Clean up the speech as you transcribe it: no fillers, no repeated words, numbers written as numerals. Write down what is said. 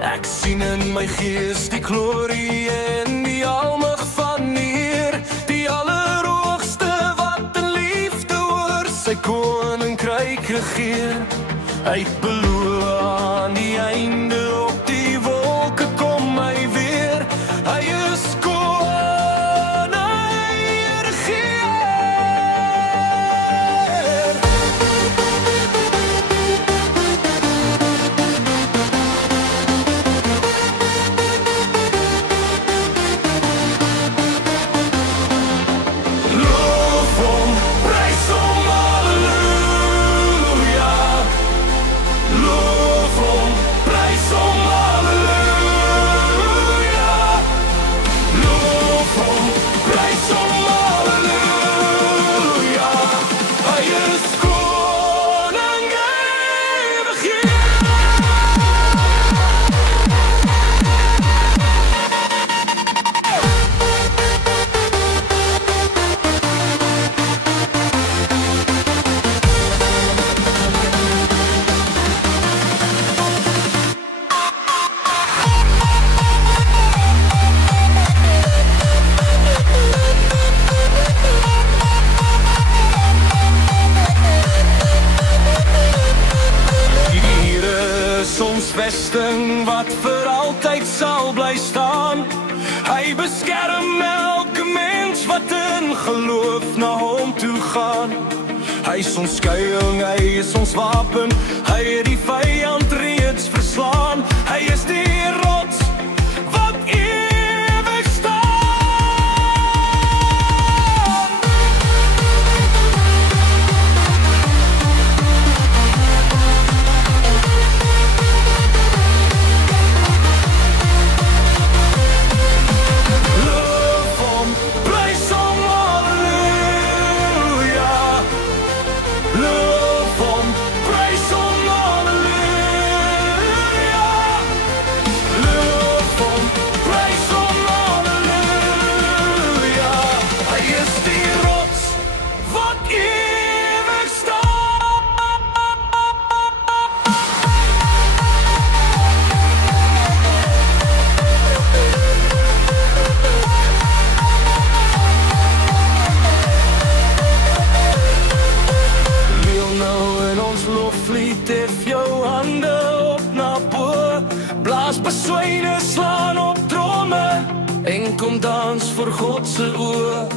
Ek sien in my gees die glorie en die almag van die Heer, die Allerhoogste wat in liefde oor sy koninkryk regeer. Hy het beloof aan die einde op die wolke kom hy weer. Hy is koning, hy regeer. Loof hom, prys hom, halleluja. Loof hom, prys hom, halleluja. Loof hom, prys hom, halleluja. Hy is koning ewig ons vesting wat vir altyd sal bly staan. Hy beskerm elke mens wat in geloof na hom toe gaan. Hy is ons skuiling, hy is ons wapen, hy het die vyand reeds verslaan. Hy is die rots wat ewig staan. Hef jou hande op na bo, blaas beswyne, slaan op drome en kom dans voor God se oë.